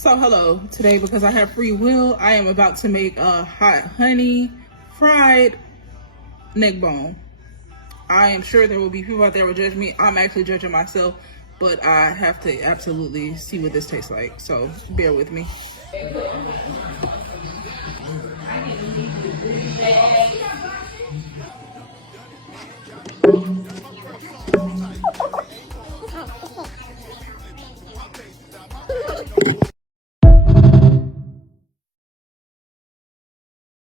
So hello, today because I have free will, I am about to make a hot honey fried neck bone. I am sure there will be people out there who will judge me. I'm actually judging myself, but I have to absolutely see what this tastes like. So bear with me.